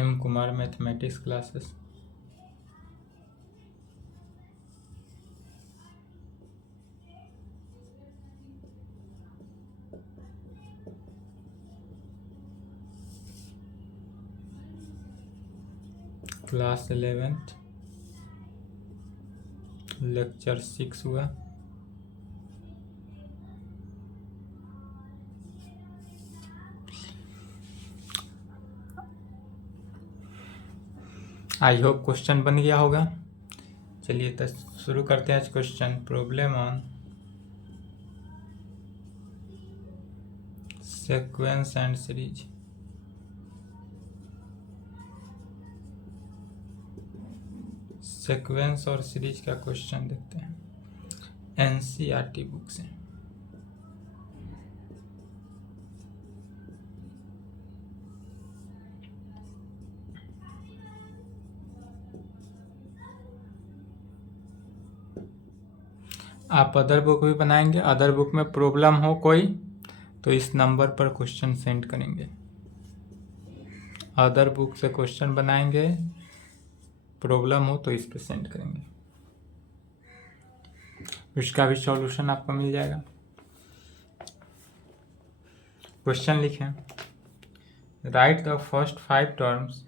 M Kumar mathematics classes. Class 11th lecture 6 हुआ। I hope question बन गया होगा। चलिए तो शुरू करते हैं आज question. Problem on sequence and series. Sequence और सीरीज का क्वेश्चन देखते हैं एनसीईआरटी बुक से। आप अदर बुक भी बनाएंगे, अदर बुक में प्रॉब्लम हो कोई तो इस नंबर पर क्वेश्चन सेंड करेंगे। अदर बुक से क्वेश्चन बनाएंगे, प्रॉब्लम हो तो इस पर सेंड करेंगे, इसका भी सॉल्यूशन आपको मिल जाएगा। क्वेश्चन लिखें, write the first 5 terms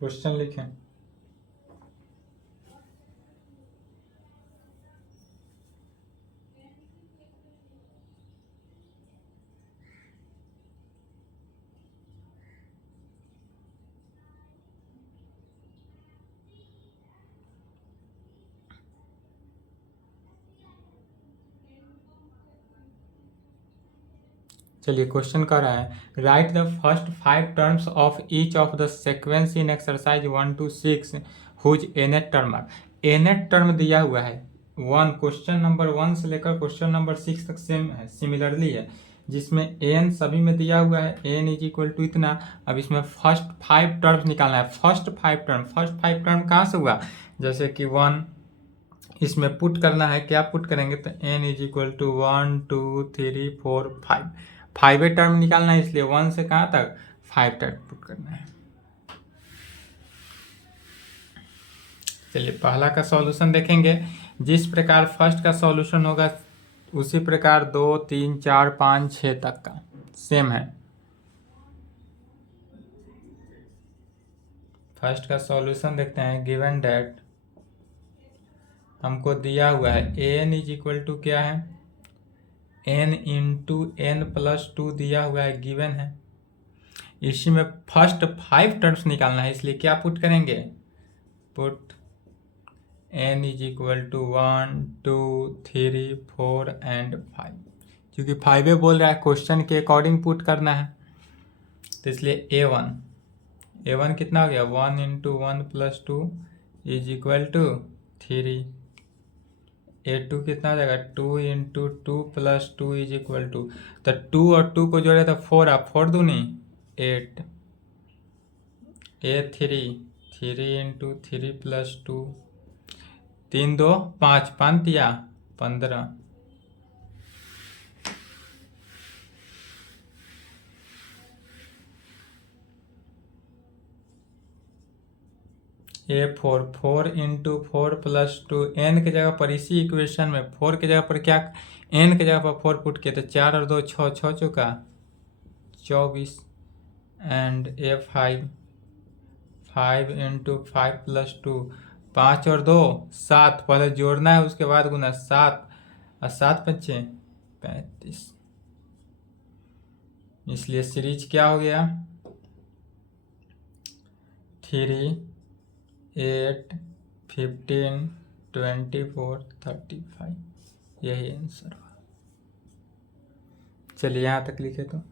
question लिखें। चलिए क्वेश्चन कर रहा है, write the first 5 terms of each of the sequence in exercise 1 to 6 whose nth term are. Nth term दिया हुआ है 1, क्वेश्चन नंबर 1 से लेकर क्वेश्चन नंबर 6 तक सेम है, सिमिलरली है, जिसमें एन सभी में दिया हुआ है, एन इज इक्वल टू इतना। अब इसमें फर्स्ट 5 टर्म्स निकालना है। फर्स्ट 5 टर्म कहाँ से हुआ, जैसे कि 1 इसमें पुट करना है, क्या पुट करेंगे तो n is equal to 1 2 3 4 5, 5 term निकालना है, इसलिए 1 से कहाँ तक 5 तक पुट करना है। चलिए पहला का सॉल्यूशन देखेंगे। जिस प्रकार फर्स्ट का सॉल्यूशन होगा उसी प्रकार 2 3 4 5 6 तक का सेम है। फर्स्ट का सॉल्यूशन देखते हैं। गिवन डेट हमको दिया हुआ है एन इज इक्वल टू क्या है, एन इंटू एन प्लस 2 दिया हुआ है, गिवन है। इसी में फर्स्ट 5 टर्म्स निकालना है, इसलिए क्या पुट करेंगे, put n is equal to 1 2 3 4 and 5, क्योंकि 5 बोल रहा है क्वेश्चन के अकॉर्डिंग पुट करना है, तो इसलिए ए वन कितना हो गया, 1 into 1 plus 2 is equal to 3। A2 कितना हो जाएगा, 2 into 2 plus 2 is equal to, तो 2 और 2 को जोड़े तो 4, आप 4 दूनी 8। A3 3 इंटू 3 प्लस 2, 3 2 5, 5 दिया 15। A4 4 इंटू 4 प्लस 2, एन के जगह पर इसी इक्वेशन में 4 के जगह पर क्या, एन के जगह पर 4 पुट किए तो 4 और 2 6, 6 चौका 24 एंड A5 5 इंटू 5 प्लस 2, 5 और 2 7, पहले जोड़ना है उसके बाद गुना 7 और 7 5 35। इसलिए सीरीज क्या हो गया 3, 8, 15, 24, 35, यही आंसर हुआ। चलिए यहाँ तक लिखे तो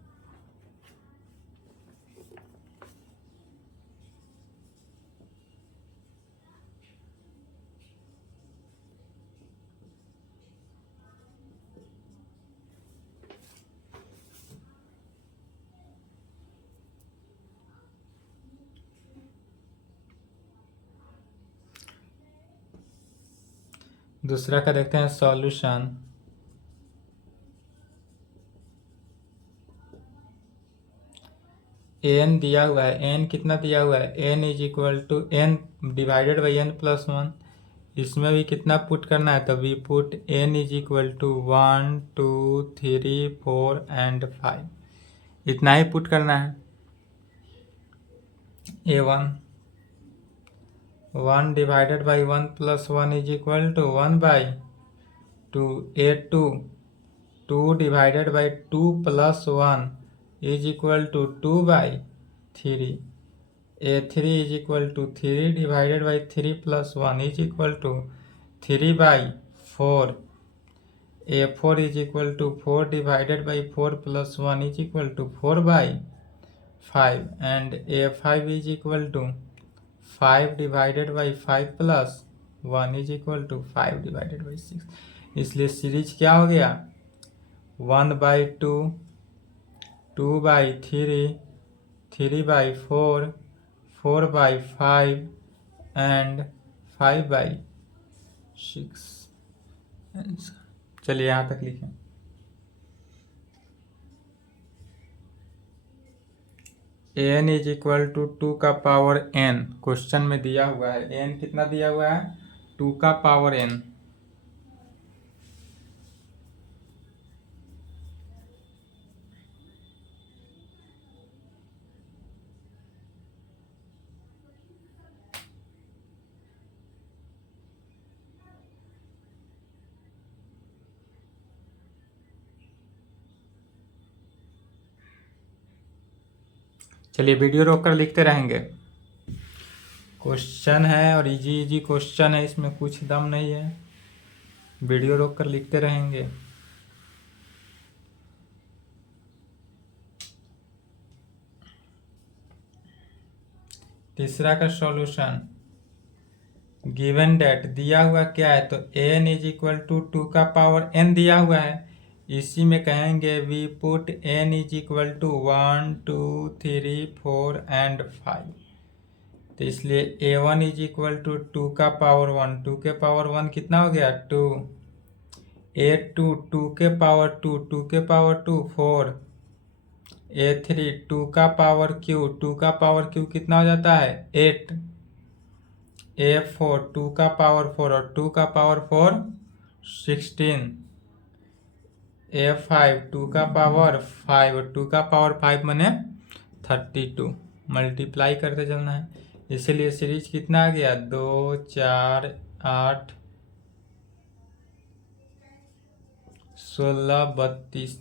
दूसरा का देखते हैं सॉल्यूशन। एन दिया हुआ है, एन कितना दिया हुआ है, n is equal to n divided by n plus 1। इसमें भी कितना पुट करना है, तो we put n is equal to 1, 2, 3, 4 and 5, इतना ही पुट करना है। A1 1 divided by 1 plus 1 is equal to 1 by 2। A2 2 divided by 2 plus 1 is equal to 2 by 3। A3 is equal to 3 divided by 3 plus 1 is equal to 3 by 4। A4 is equal to 4 divided by 4 plus 1 is equal to 4 by 5 and A5 is equal to 5 divided by 5 plus 1 is equal to 5 divided by 6। इसलिए series क्या हो गया 1 by 2, 2 by 3, 3 by 4, 4 by 5 and 5 by 6 answer. चलिए यहाँ तक लिखें। N is equal to 2 का power N question में दिया हुआ है। एन कितना दिया हुआ है 2 का पावर एन। चलिए वीडियो रोक कर लिखते रहेंगे। क्वेश्चन है और इजी इजी क्वेश्चन है, इसमें कुछ दम नहीं है। वीडियो रोक कर लिखते रहेंगे। तीसरा का सॉल्यूशन गिवन डेट दिया हुआ क्या है, तो एन इज इक्वल टू 2 का पावर एन दिया हुआ है। इसी में कहेंगे we put n is equal to 1, 2, 3, 4 and 5। तो इसलिए A1 इज इक्वल टू 2 का पावर 1, 2 के पावर 1 कितना हो गया 2। A2 2 के पावर 2, 2 के पावर 2 4। A3 2 का पावर Q, 2 का पावर Q कितना हो जाता है 8। A4 2 का पावर 4 और 2 का पावर 4 16। A5 2 का पावर 5 और 2 का पावर 5 माने 32। मल्टीप्लाई करते चलना है। इसीलिए सीरीज कितना आ गया 2, 4, 8, 16, 32।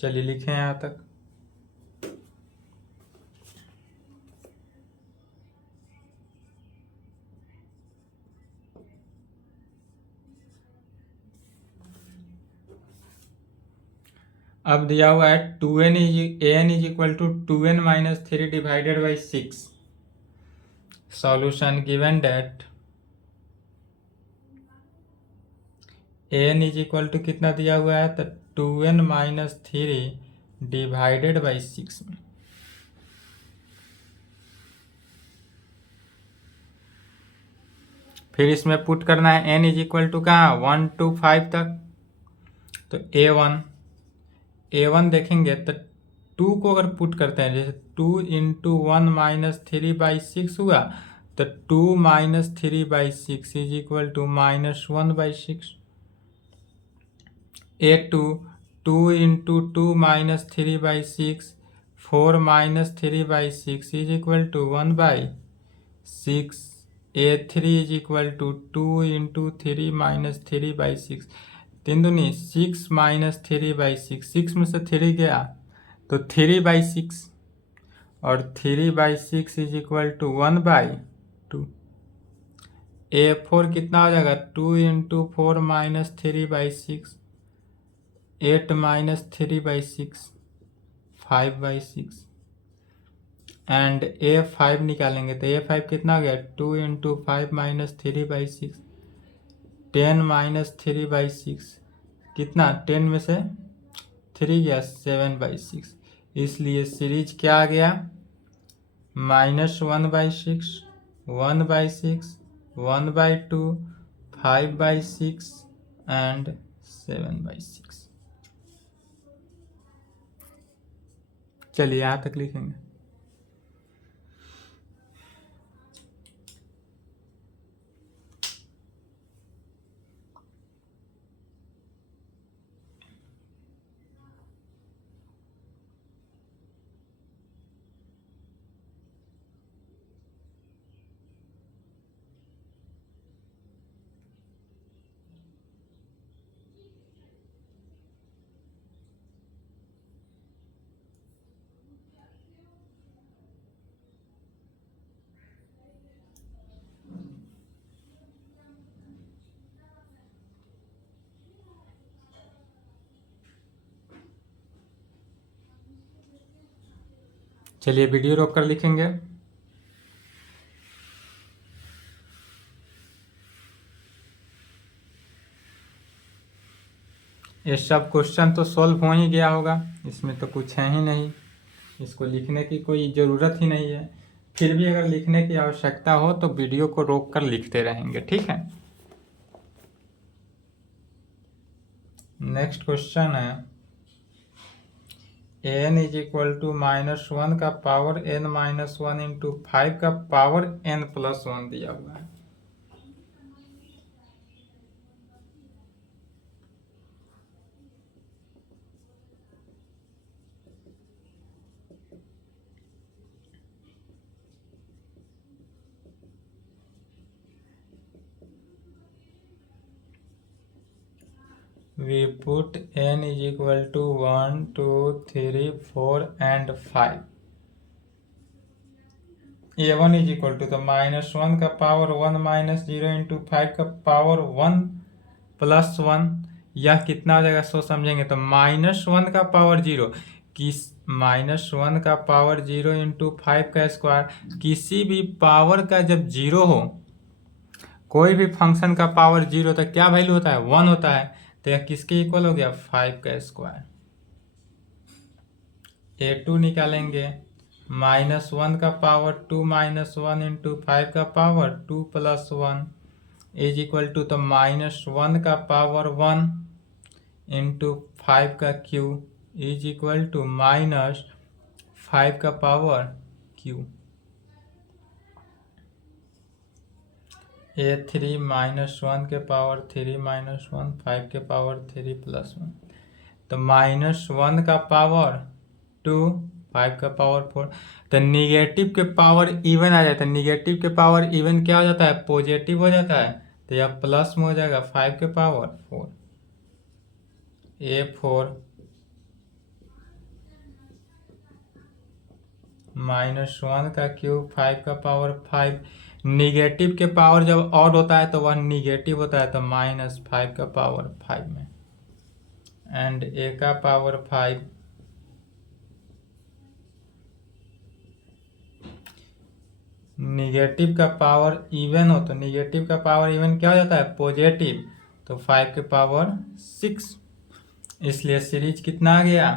चलिए लिखें यहाँ तक। अब दिया हुआ है 2n is equal to 2n minus 3 divided by 6। Solution given that an is equal to कितना दिया हुआ है, तो 2n माइनस 3 डिवाइडेड बाई 6 में फिर इसमें पुट करना है n इज इक्वल टू कहाँ 1 to 5 तक। तो A1 देखेंगे तो 2 को अगर पुट करते हैं, जैसे 2 इंटू 1 माइनस 3 बाई 6 हुआ, तो 2 minus 3 by 6 is equal to minus 1 by 6। A2 2 into 2 minus 3 by 6 4 minus 3 by 6 is equal to 1 by 6। A3 is equal to 2 × 3 - 3/6, 3 दूनी 6 - 3/6, 6 में से 3 गया तो 3/6, और 3/6 इज इक्वल टू 1/2। A4 कितना हो जाएगा, 2 × 4 - 3/6, 8 - 3/6, 5/6। एंड A5 निकालेंगे तो A5 कितना हो गया, 2 × 5 - 3/6, 10 - 3/6, कितना, 10 में से 3 गया, 7/6। इसलिए सीरीज क्या आ गया, -1/6, 1/6, 1/2, 5/6 एंड 7/6। चलिए यहाँ तक लिखेंगे। चलिए वीडियो रोक कर लिखेंगे। ये सब क्वेश्चन तो सॉल्व हो ही गया होगा, इसमें तो कुछ है ही नहीं, इसको लिखने की कोई ज़रूरत ही नहीं है। फिर भी अगर लिखने की आवश्यकता हो तो वीडियो को रोक कर लिखते रहेंगे, ठीक है। नेक्स्ट क्वेश्चन है, n इज इक्वल टू -1 का पावर n - 1 × 5 का पावर n+1 दिया हुआ है। We put n is equal to 1, 2, 3, 4 and 5। A1 is equal to, तो -1 का पावर 1 - 0 × 5 का पावर 1+1, यह कितना हो जाएगा सो समझेंगे। तो -1 का पावर 0, किस -1 का पावर 0 × 5 का स्क्वायर, किसी भी पावर का जब 0 हो, कोई भी फंक्शन का पावर 0 तो क्या वैल्यू होता है, 1 होता है। तो यह किसके इक्वल हो गया, 5 का स्क्वायर। A2 निकालेंगे, -1 का पावर 2 - 1 × 5 का पावर 2+1 इज इक्वल टू, तो -1 का पावर 1 × 5 का क्यूब इज इक्वल टू -5 का पावर क्यूब। A3 -1 के पावर 3 - 1, 5 के पावर 3+1, तो -1 का पावर 2, 5 का पावर 4। तो निगेटिव के पावर इवन आ जाता है, निगेटिव के पावर इवन क्या हो जाता है, पॉजिटिव हो जाता है। तो यह प्लस में हो जाएगा 5 के पावर 4। A4 -1 का क्यूब 5 का पावर 5। निगेटिव के पावर जब ऑड होता है तो वह निगेटिव होता है, तो -5 का पावर 5 में, एंड A का पावर 5। निगेटिव का पावर इवन हो तो निगेटिव का पावर इवन क्या हो जाता है, पॉजिटिव, तो 5 के पावर 6। इसलिए सीरीज कितना आ गया,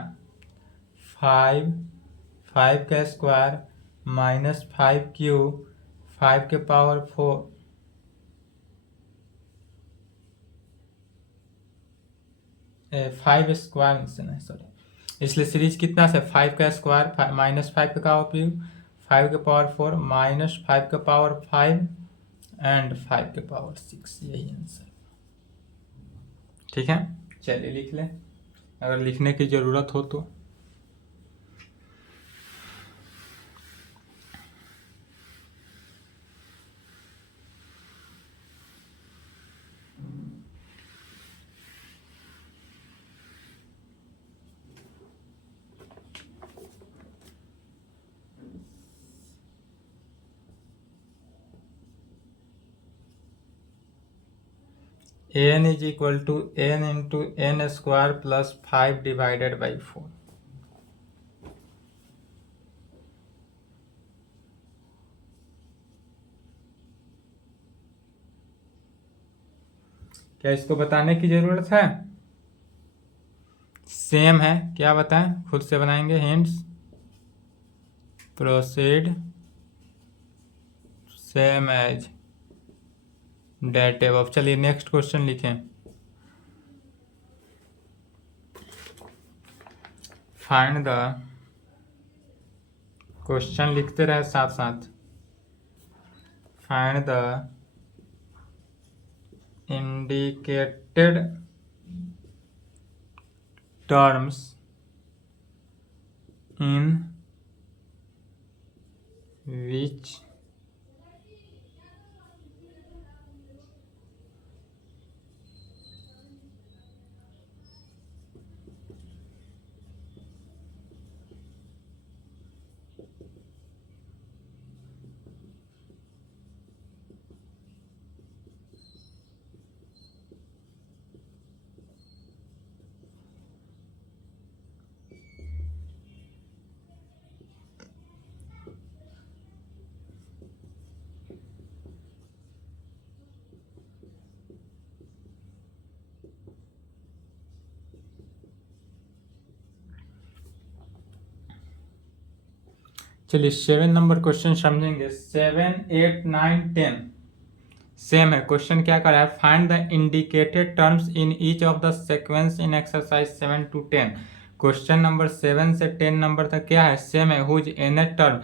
5 का स्क्वायर -5 क्यूब 5 के पावर 4, 5 स्क्वायर से नहीं, सॉरी। इसलिए सीरीज कितना से, 5 का स्क्वायर -5 का क्यूब 5 के पावर 4 -5 के पावर 5 एंड 5 के पावर 6, यही आंसर। ठीक है, चलिए लिख लें अगर लिखने की ज़रूरत हो तो। N is equal to n into n square plus 5 divided by 4। क्या इसको बताने की जरूरत है? सेम है, क्या बताएं, खुद से बनाएंगे। Hints, proceed same as date अब चलिए नेक्स्ट क्वेश्चन लिखें। फाइंड द, क्वेश्चन लिखते रहे साथ साथ। Find the indicated terms in which चलिए 7 नंबर क्वेश्चन समझेंगे। 7, 8, 9, 10 सेम है। क्वेश्चन क्या कर रहा है? Find the indicated terms in each of the sequence in exercise 7 to 10। Question number 7 से 10 नंबर तक क्या है? सेम है। Whose nth term,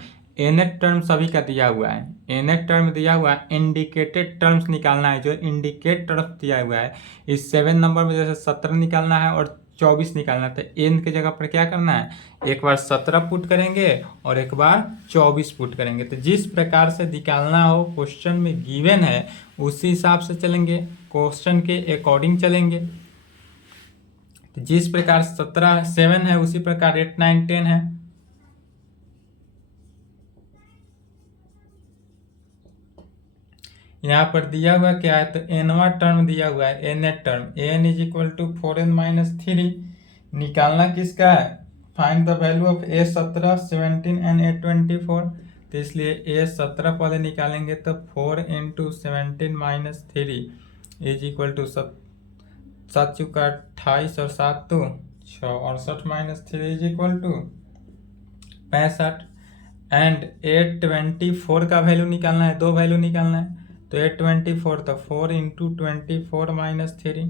nth term सभी का दिया हुआ है। nth टर्म दिया हुआ है, इंडिकेटेड टर्म्स निकालना है। जो इंडिकेट टर्म्स दिया हुआ है इस 7 नंबर में, जैसे 17 निकालना है और 24 निकालना है, तो n की जगह पर क्या करना है? एक बार 17 पुट करेंगे और एक बार 24 पुट करेंगे। तो जिस प्रकार से निकालना हो क्वेश्चन में गिवन है उसी हिसाब से चलेंगे, क्वेश्चन के अकॉर्डिंग चलेंगे। तो जिस प्रकार 17 7 है उसी प्रकार 8, 9, 10 है। यहाँ पर दिया हुआ क्या है? तो एनवा टर्म दिया हुआ है, nth term, n is equal to 4n-3। निकालना किसका है? Find the value of a17, 17 and a24। तो इसलिए a17 पहले निकालेंगे तो 4 इंटू 17-3 इज इक्वल टू 7 चुका 28 और 7 तो 6, 68-3 is equal to 65। And a24 का वैल्यू निकालना है, दो वैल्यू निकालना है। तो a24 तो 4 इंटू 24-3,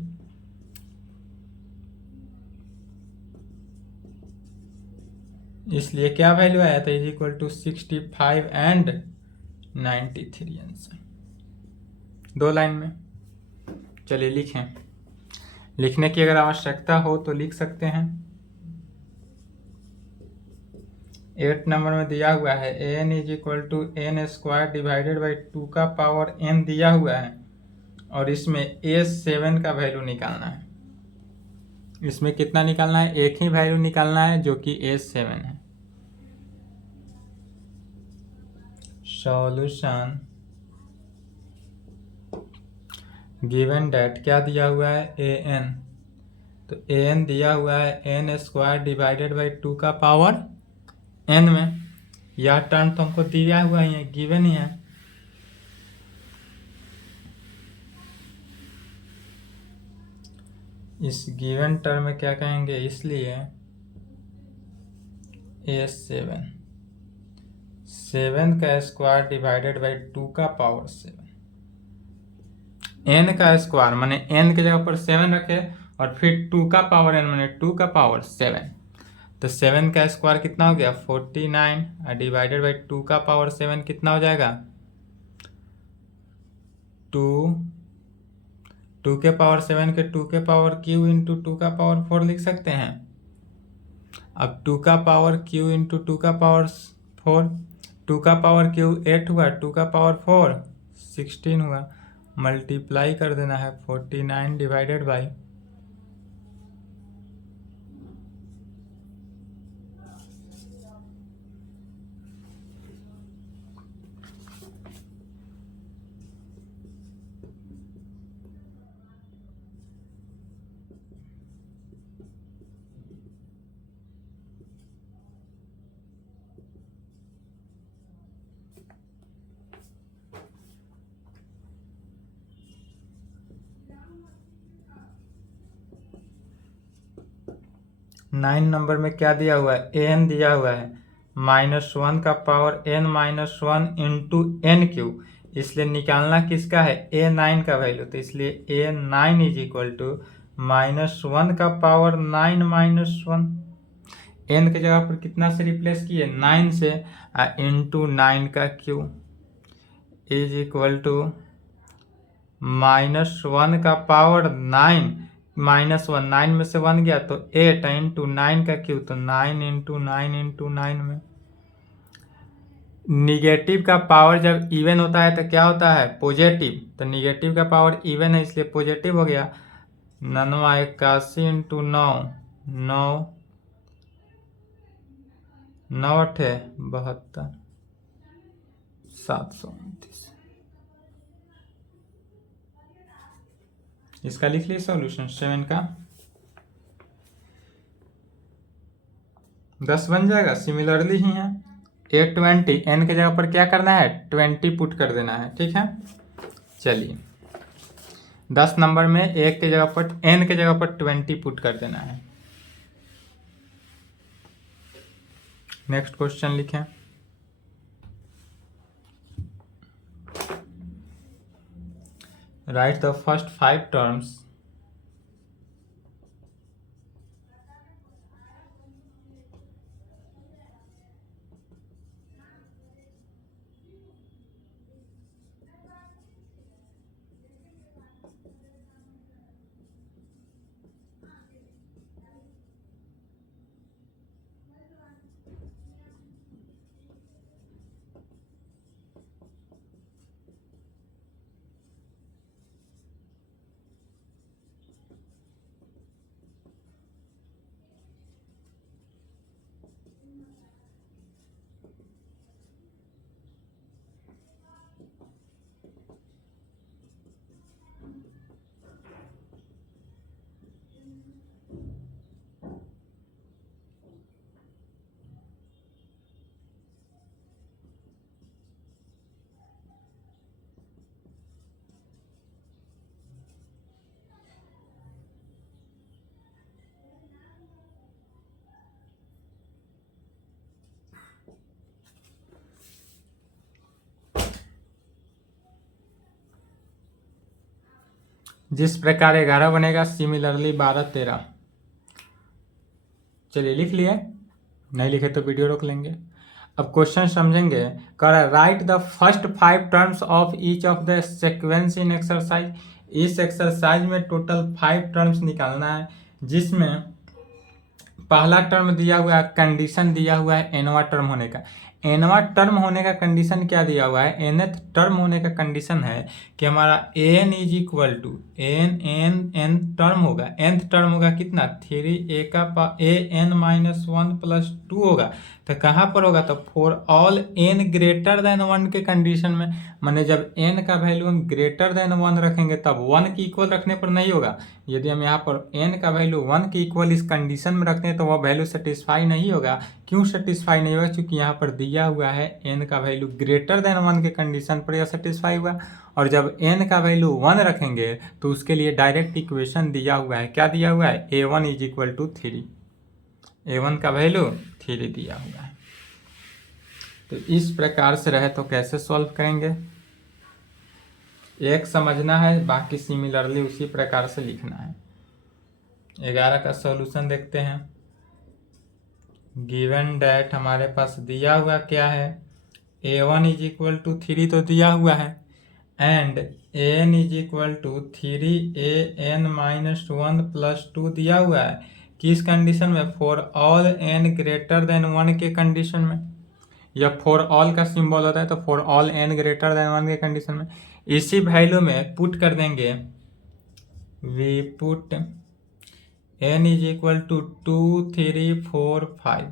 इसलिए क्या वैल्यू आया था? Is equal to 65 and 93 answer. दो लाइन में। चलिए लिखें। लिखने की अगर आवश्यकता हो तो लिख सकते हैं। 8 नंबर में दिया हुआ है an is equal to n square divided by 2 का पावर n दिया हुआ है, और इसमें a7 का वैल्यू निकालना है। इसमें कितना निकालना है? एक ही वैल्यू निकालना है जो कि a7 है। सॉल्यूशन गिवन डेट क्या दिया हुआ है? an। तो an दिया हुआ है n स्क्वायर डिवाइडेड बाई 2 का पावर n में। यह टर्म तो हमको दिया हुआ ही है, गिवन ही है। इस गिवन टर्म में क्या कहेंगे? इसलिए a7, 7 का स्क्वायर डिवाइडेड बाई 2 का पावर 7। n का स्क्वायर माने n की जगह पर 7 रखे और फिर 2 का पावर n माने 2 का पावर 7। तो 7 का स्क्वायर कितना हो गया? 49 डिवाइडेड बाई 2 का पावर 7 कितना हो जाएगा? 2 के पावर 7 के 2 के पावर क्यू इंटू 2 का पावर 4 लिख सकते हैं। अब 2 का पावर क्यू इंटू 2 का पावर 4, 2 का पावर क्यू 8 हुआ, 2 का पावर 4 16 हुआ। मल्टीप्लाई कर देना है 49 डिवाइडेड बाई 9 नंबर में क्या दिया हुआ है, एन दिया हुआ है, -1 का power n-1 into N Q, इसलिए निकालना किसका है, A9 का वैल्यू, तो इसलिए A9 इज इक्वल टू -1 का पावर 9 -1, एन के जगह पर कितना से रिप्लेस किए, 9 से, इंटू 9 का क्यू इज इक्वल टू -1 का पावर 9, -1, 9 में से 1 गया तो 8 इंटू 9 का क्यू, तो 9 इंटू 9 इंटू 9 में। निगेटिव का पावर जब इवन होता है तो क्या होता है, पॉजिटिव, तो निगेटिव का पावर इवन है इसलिए पॉजिटिव हो गया। 81 इंटू 9, 9 9 अठे 72, 729। इसका लिख लिए सॉल्यूशन 7 का 10 बन जाएगा। सिमिलरली ही है A20, n के जगह पर क्या करना है, 20 पुट कर देना है, ठीक है। चलिए 10 नंबर में एक के जगह पर n के जगह पर 20 पुट कर देना है। नेक्स्ट क्वेश्चन लिखें, राइट द फर्स्ट 5 टर्म्स जिस प्रकार 11 बनेगा, सिमिलरली 12 13। चलिए लिख लिए, नहीं लिखे तो वीडियो रोक लेंगे। अब क्वेश्चन समझेंगे। कह रहा है write the first 5 terms of each of the sequence in exercise. इस एक्सरसाइज में टोटल 5 टर्म्स निकालना है, जिसमें पहला टर्म दिया हुआ है, कंडीशन दिया हुआ है एनवा टर्म होने का। एनवा टर्म होने का कंडीशन क्या दिया हुआ है, एनथ टर्म होने का कंडीशन है कि हमारा n is equal to n term होगा, nth टर्म होगा कितना, 3a का an-1 प्लस 2 होगा। तो कहाँ पर होगा, तो for all n greater than 1 के कंडीशन में, माने जब n का वैल्यू हम ग्रेटर देन 1 रखेंगे तब 1 की इक्वल रखने पर नहीं होगा। यदि हम यहाँ पर n का वैल्यू 1 के इक्वल इस कंडीशन में रखते हैं तो वह वैल्यू सेटिस्फाई नहीं होगा। क्यों सेटिस्फाई नहीं होगा, क्योंकि यहाँ पर दिया हुआ है n का वैल्यू ग्रेटर देन 1 के कंडीशन पर यह सेटिस्फाई हुआ। और जब n का वैल्यू 1 रखेंगे तो उसके लिए डायरेक्ट इक्वेशन दिया हुआ है, क्या दिया हुआ है, a1 is equal to 3, a1 का वैल्यू 3 दिया हुआ है। तो इस प्रकार से रहे तो कैसे सॉल्व करेंगे, एक समझना है, बाकी सिमिलरली उसी प्रकार से लिखना है। 11 का सॉल्यूशन देखते हैं। गिवन डैट हमारे पास दिया हुआ क्या है, a1 इज इक्वल टू 3 तो दिया हुआ है, and an is equal to 3an-1 plus 2 दिया हुआ है। किस कंडीशन में, for all n greater than 1 के कंडीशन में। या फॉर ऑल का सिंबल होता है तो for all n greater than 1 के कंडीशन में। इसी वैल्यू में पुट कर देंगे, we put n is equal to 2 3 4 5।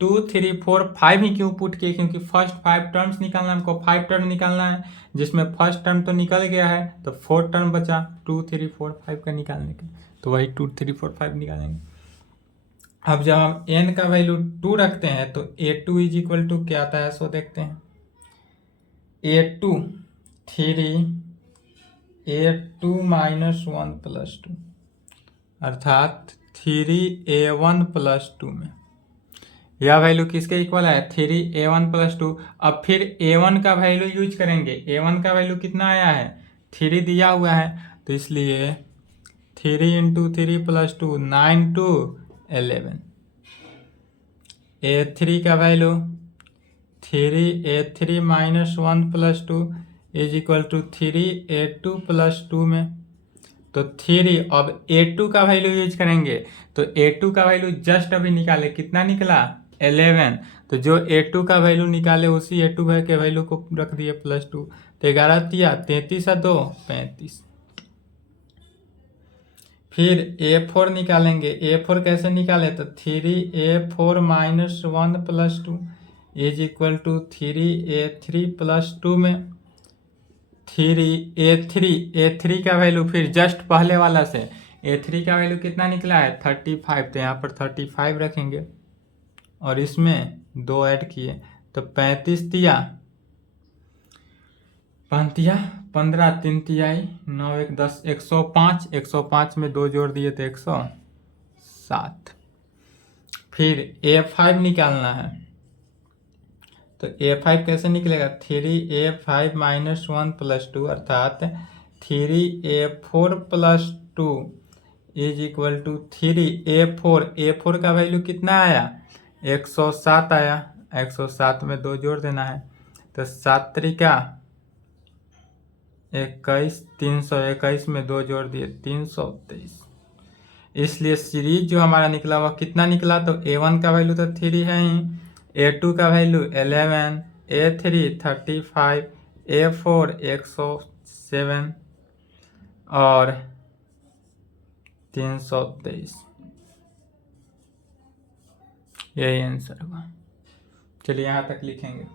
2 3 4 5 ही क्यों पुट किए, क्योंकि फर्स्ट 5 टर्म्स निकालना, हमको 5 टर्म निकालना है, जिसमें फर्स्ट टर्म तो निकल गया है तो 4 टर्म बचा 2 3 4 5 का निकालने के, तो वही 2 3 4 5 निकालेंगे। अब जब हम n का वैल्यू 2 रखते हैं तो a2 इज इक्वल टू क्या आता है, सो देखते हैं। a2 3 a2 -1 प्लस 2 अर्थात 3a1 + 2 में। यह वैल्यू किसके इक्वल है? 3a1 + 2। अब फिर a1 का वैल्यू यूज करेंगे। a1 का वैल्यू कितना आया है? 3 दिया हुआ है, तो इसलिए 3 × 3 + 2 9 × 11। a3 का वैल्यू 3a3 - 1 + 2 = 3a2 + 2 में। तो 3 अब a2 का वैल्यू यूज करेंगे, तो a2 का वैल्यू जस्ट अभी निकाले, कितना निकला? 11। तो जो a2 का वैल्यू निकाले उसी a2 के वैल्यू को रख दिए +2, तो 11 तिया 33 और 2 35। फिर a4 निकालेंगे। a4 कैसे निकाले? तो 3a4 - 1 + 2 = 3a3 + 2 में। 3a3 का वैल्यू फिर जस्ट पहले वाला से a3 का वैल्यू कितना निकला है? 35। तो यहाँ पर 35 रखेंगे और इसमें 2 ऐड किए, तो 35 तिया 5 तिया 15 3 तियाई 9 1 10 105। 105 में 2 जोड़ दिए तो 107। फिर a5 निकालना है, तो a5 कैसे निकलेगा? 3a5 - 1 + 2 अर्थात 3a4 + 2 = 3a4। a4 का वैल्यू कितना आया? 107 आया। 107 में 2 जोड़ देना है, तो 7 त्रिका 21 321 में 2 जोड़ दिए 323। इसलिए सीरीज जो हमारा निकला वह कितना निकला? तो a1 का वैल्यू तो 3 है ही, a2 का वैल्यू 11, a3 35, a4 107 और 323। यही आंसर होगा। चलिए यहाँ तक लिखेंगे।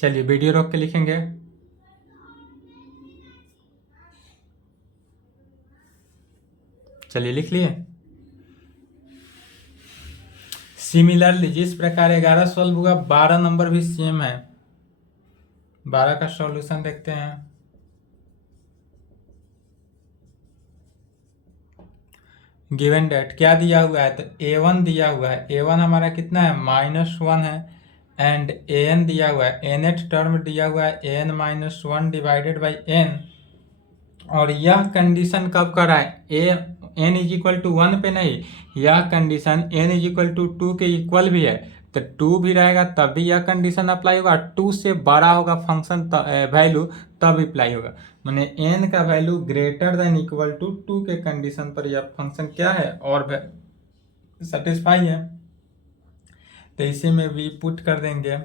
चलिए वीडियो रोक के लिखेंगे। चलिए लिख लिए। सिमिलरली जिस प्रकार 11 सॉल्व हुआ 12 नंबर भी सेम है। 12 का सॉल्यूशन देखते हैं। गिवन डेट क्या दिया हुआ है? तो a1 दिया हुआ है। a1 हमारा कितना है? -1 है। एंड an दिया हुआ है, nth टर्म दिया हुआ है n - 1 / n। और यह कंडीशन कब कर रहा है? n = 1 पे नहीं, यह कंडीशन n = 2 के इक्वल भी है, तो 2 भी रहेगा तब भी यह कंडीशन अप्लाई होगा। 2 से बड़ा होगा फंक्शन वैल्यू तब अप्लाई होगा। माने n का वैल्यू > 2 के कंडीशन पर यह फंक्शन क्या है? और सेटिस्फाई है। तो इसी में भी पुट कर देंगे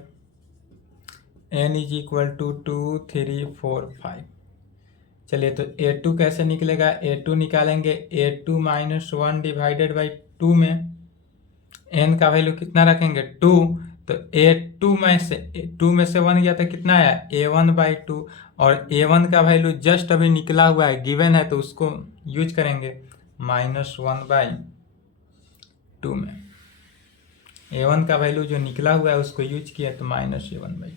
n = 2 3 4 5। चलिए तो a2 कैसे निकलेगा? a2 निकालेंगे a2 - 1 / 2 में। n का वैल्यू कितना रखेंगे? 2। तो a2 में से 1 गया तो कितना आया? a1/2। और a1 का वैल्यू जस्ट अभी निकला हुआ है, गिवन है, तो उसको यूज करेंगे -1/2 में। a1 का वैल्यू जो निकला हुआ है उसको यूज किया तो -a1/2।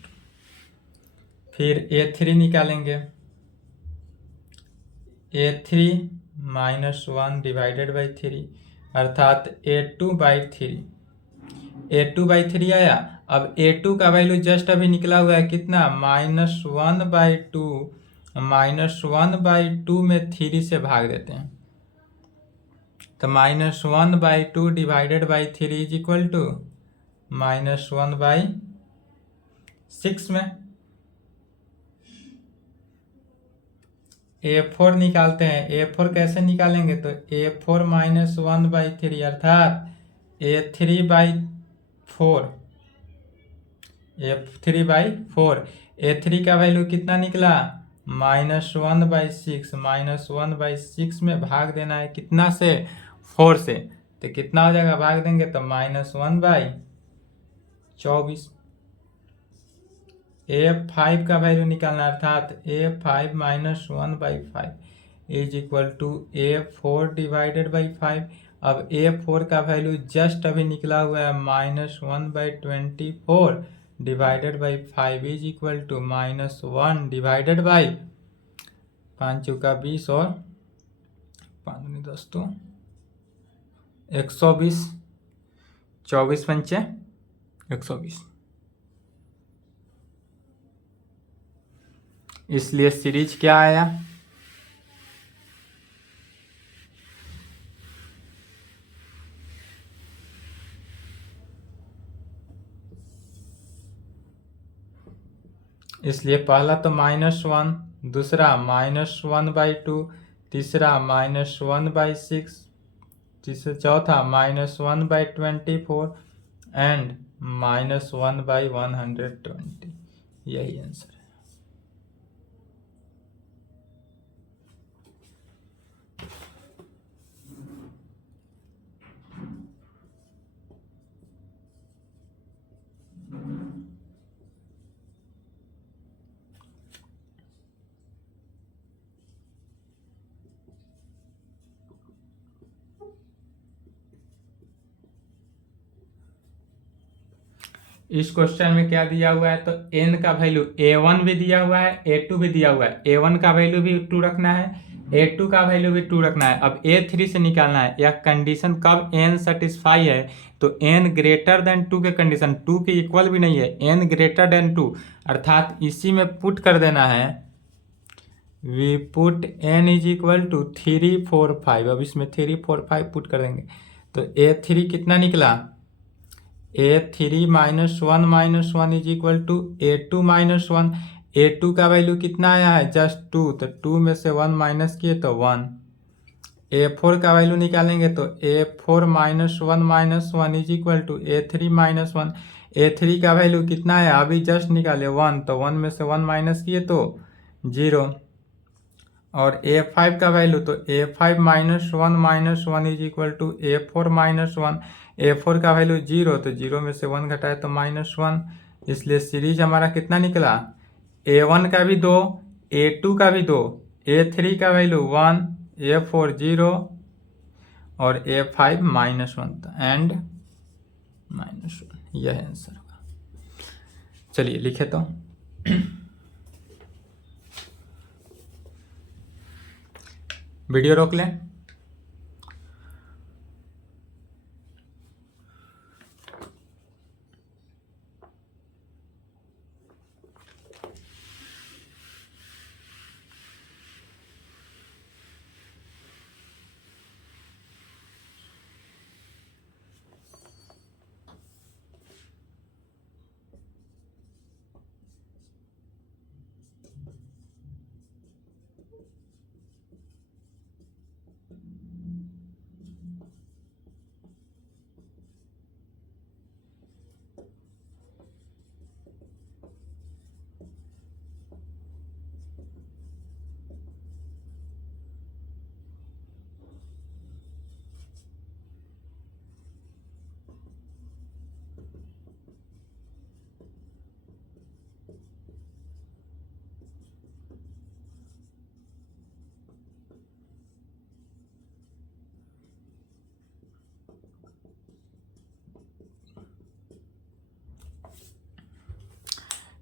फिर a3 निकालेंगे a3 - 1 / 3 अर्थात a2/3। a2/3 आया। अब a2 का वैल्यू जस्ट अभी निकला हुआ है कितना? -1/2। -1/2 में 3 से भाग देते हैं, तो -1/2 / 3 = -1/6 में। a4 निकालते हैं। a4 कैसे निकालेंगे? तो a4 - 1/3 अर्थात a3/4। a3/4 a3 का वैल्यू कितना निकला? -1/6 -1/6 में भाग देना है कितना से, 4 से। तो कितना हो जाएगा, भाग देंगे तो -1/24। A5 का वैल्यू निकालना अर्थात A5 -1/5 is equal to A4 divided by 5। अब A4 का वैल्यू जस्ट अभी निकला हुआ है -1/24 divided by 5 is equal to -1 divided by 5 चौका 20 और 5 दूनी 10 तो 120, 24 पंचे 120। इसलिए सीरीज क्या आया, इसलिए पहला तो -1, दूसरा -1/2, तीसरा -1/6, तीसरा चौथा -1/24 एंड -1/120। यही आंसर है। इस क्वेश्चन में क्या दिया हुआ है, तो n का वैल्यू a1 भी दिया हुआ है, a2 भी दिया हुआ है। a1 का वैल्यू भी 2 रखना है, a2 का वैल्यू भी 2 रखना है। अब a3 से निकालना है। यह कंडीशन कब n सेटिस्फाई है, तो n ग्रेटर देन 2 के कंडीशन, 2 के इक्वल भी नहीं है, n ग्रेटर देन 2, अर्थात इसी में पुट कर देना है। We put n is equal to 3 4 5। अब इसमें 3 4 5 पुट कर देंगे तो a3 कितना निकला, A3 -1 is equal to A2 -1। A2 का वैल्यू कितना आया है, जस्ट 2, तो 2 में से 1 माइनस किए तो 1। A4 का वैल्यू निकालेंगे तो A4 -1 is equal to A3 -1। A3 का वैल्यू कितना है, अभी जस्ट निकाले 1, तो 1 में से 1 माइनस किए तो 0। और A5 का वैल्यू तो A5 -1 is equal to A4 -1। A4 का वैल्यू 0, तो 0 में से 1 घटाए तो -1। इसलिए सीरीज हमारा कितना निकला, A1 का भी 2, A2 का भी 2, A3 का वैल्यू 1, A4 0 और A5 -1 एंड -1। यह आंसर होगा। चलिए लिखे तो वीडियो रोक लें।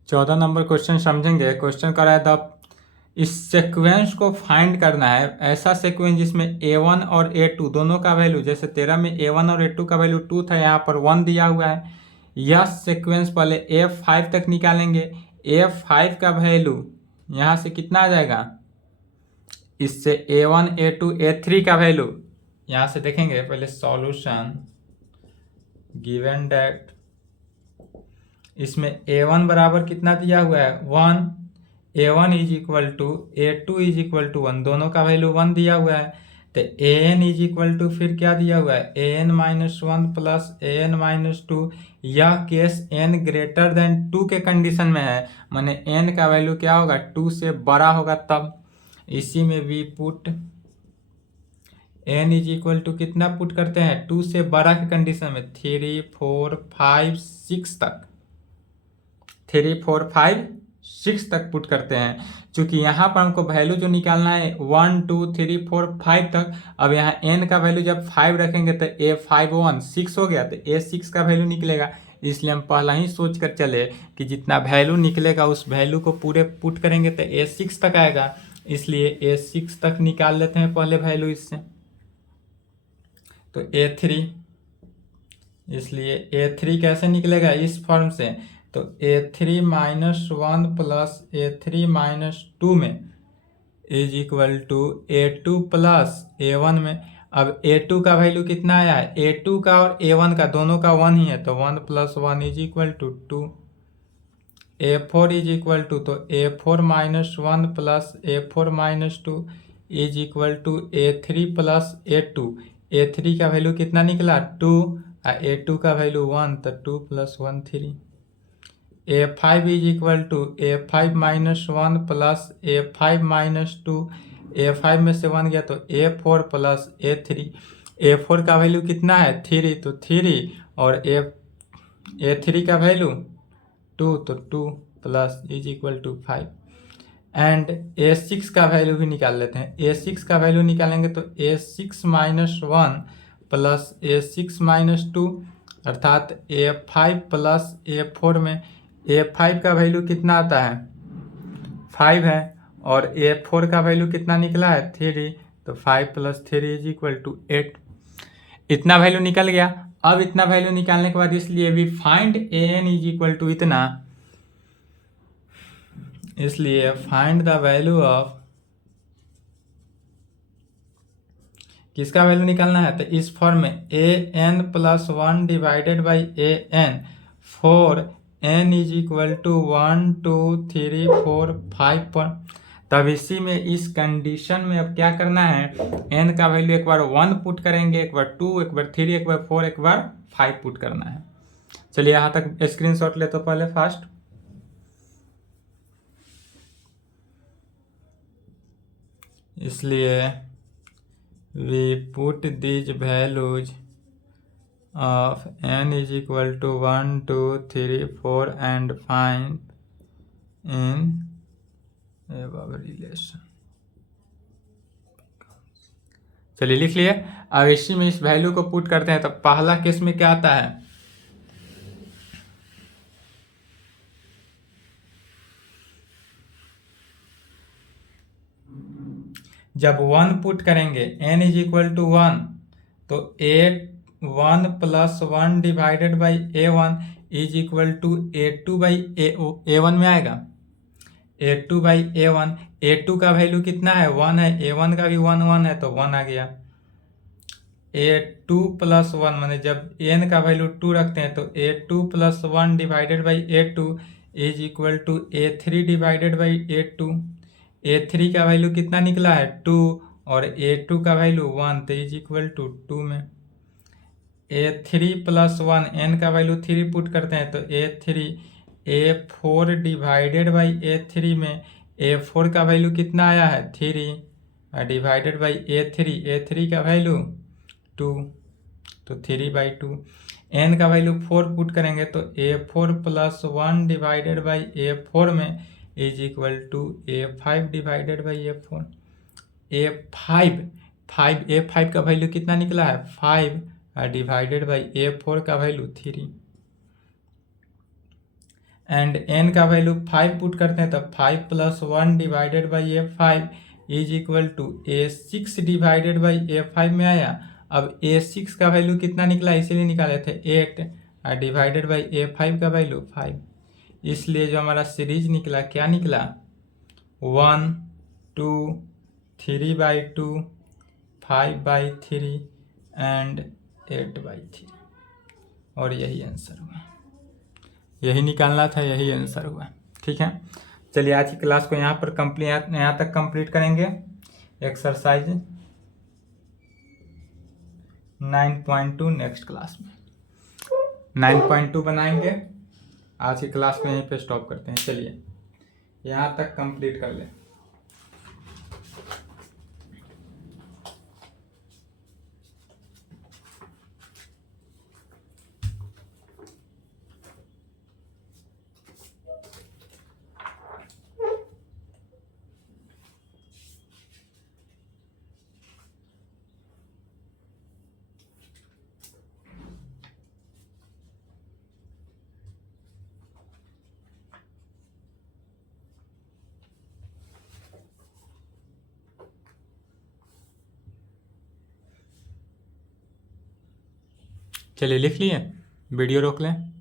चौदह नंबर क्वेश्चन समझेंगे। क्वेश्चन कर रहा है द इस सीक्वेंस को फाइंड करना है, ऐसा सीक्वेंस जिसमें A1 और A2 दोनों का वैल्यू, जैसे 13 में A1 और A2 का वैल्यू 2 था, यहाँ पर 1 दिया हुआ है। यह सीक्वेंस पहले A5 तक निकालेंगे। A5 का वैल्यू यहाँ से कितना आ जाएगा, इससे A1 A2 A3 का वैल्यू यहाँ से देखेंगे। पहले सॉल्यूशन गिवन दैट इसमें A1 बराबर कितना दिया हुआ है, 1। A1 is equal to A2 is equal to 1, दोनों का वैल्यू 1 दिया हुआ है। तो a n is equal to फिर क्या दिया हुआ है, a n minus one plus a n minus two. यह case n greater than two के कंडीशन में है, माने एन का वैल्यू क्या होगा, टू से बड़ा होगा तब। इसी में we put n is equal to कितना पुट करते हैं, टू से बड़ा के कंडीशन में 3 4 5 6 तक, 3 4 5 6 तक पुट करते हैं। क्योंकि यहाँ पर हमको वैल्यू जो निकालना है 1 2 3 4 5 तक। अब यहाँ n का वैल्यू जब 5 रखेंगे तो A51 6 हो गया, तो A6 का वैल्यू निकलेगा। इसलिए हम पहला ही सोच कर चले कि जितना वैल्यू निकलेगा उस वैल्यू को पूरे पुट करेंगे तो A6 तक आएगा। इसलिए A6 तक निकाल लेते हैं पहले वैल्यू इससे, तो A3, इसलिए A3 कैसे निकलेगा, इस फॉर्म से। तो A3 minus one plus A3 minus two में is equal to A2 plus A1 में। अब A2 का वैल्यू कितना आया है, A2 का और A1 का दोनों का 1 ही है, तो 1 plus 1 is equal to 2। A4 is equal to, तो A4 minus one plus A4 minus two is equal to A3 plus A2। A3 का वैल्यू कितना निकला 2, और A2 का वैल्यू 1, तो 2 plus 1 3। A5 is equal to A5 minus one plus A5 minus two. A5 में से 1 गया तो A4 प्लस A3। A4 का वैल्यू कितना है 3, तो 3, और A3 का वैल्यू 2, तो 2 plus is equal to 5। And A6 का वैल्यू भी निकाल लेते हैं। A6 का वैल्यू निकालेंगे तो A6 minus one plus A6 minus two, अर्थात A5 प्लस A4 में A5 का वैल्यू कितना आता है 5 है, और A4 का वैल्यू कितना निकला है 3, तो 5 प्लस 3 इज इक्वल टू 8। इतना वैल्यू निकल गया। अब इतना वैल्यू निकालने के बाद इसलिए we find an is equal to इतना, इसलिए फाइंड द वैल्यू ऑफ, किसका वैल्यू निकालना है, तो इस फॉर्म में an plus one divided by an for n is equal to 1 2 3 4 5 पर। तब इसी में इस कंडीशन में अब क्या करना है, n का वैल्यू एक बार 1 पुट करेंगे, एक बार 2, एक बार 3, एक बार 4, एक बार 5 पुट करना है। चलिए यहाँ तक स्क्रीनशॉट ले तो पहले फास्ट। इसलिए we put these values of n is equal to 1 2 3 4 and 5 in above relation। चलिए लिख लिए। अब इसी में इस वैल्यू को पुट करते हैं, तो पहला केस में क्या आता है, जब 1 पुट करेंगे n इज इक्वल टू 1, तो A1 plus 1 divided by A1 is equal to A2 by A1 में आएगा, A2 बाई A1। A2 का वैल्यू कितना है 1 है, A1 का भी 1 है, तो 1 आ गया। A2 प्लस 1 माने जब n का वैल्यू 2 रखते हैं तो A2 plus 1 divided by A2 is equal to A3 divided by A2। A3 का वैल्यू कितना निकला है 2, और A2 का वैल्यू 1, तो इज इक्वल टू 2 में A3 प्लस 1, n का वैल्यू 3 पुट करते हैं तो A3, A4 divided by A3 में A4 का वैल्यू कितना आया है 3, डिवाइडेड बाई A3 का वैल्यू 2, तो 3/2। n का वैल्यू 4 पुट करेंगे तो A4 plus 1 divided by A4 में is equal to A5 divided by A4। A5 का वैल्यू कितना निकला है 5, डिवाइडेड बाई A4 का वैल्यू 3। एंड n का वैल्यू 5 पुट करते हैं तो 5 plus 1 divided by A5 is equal to A6 divided by A5 में आया। अब A6 का वैल्यू कितना निकला, इसीलिए निकाले थे 8, डिवाइडेड बाई A5 का वैल्यू 5। इसलिए जो हमारा सीरीज निकला क्या निकला 1 2 3/2 5/3 एंड 8/3, और यही आंसर हुआ, यही निकालना था, यही आंसर हुआ। ठीक है, चलिए आज की क्लास को यहाँ तक कंप्लीट करेंगे। एक्सरसाइज 9.2 नेक्स्ट क्लास में 9.2 बनाएंगे। आज की क्लास में यहीं पे स्टॉप करते हैं। चलिए यहाँ तक कंप्लीट कर लें। चलिए लिख लिए, वीडियो रोक लें।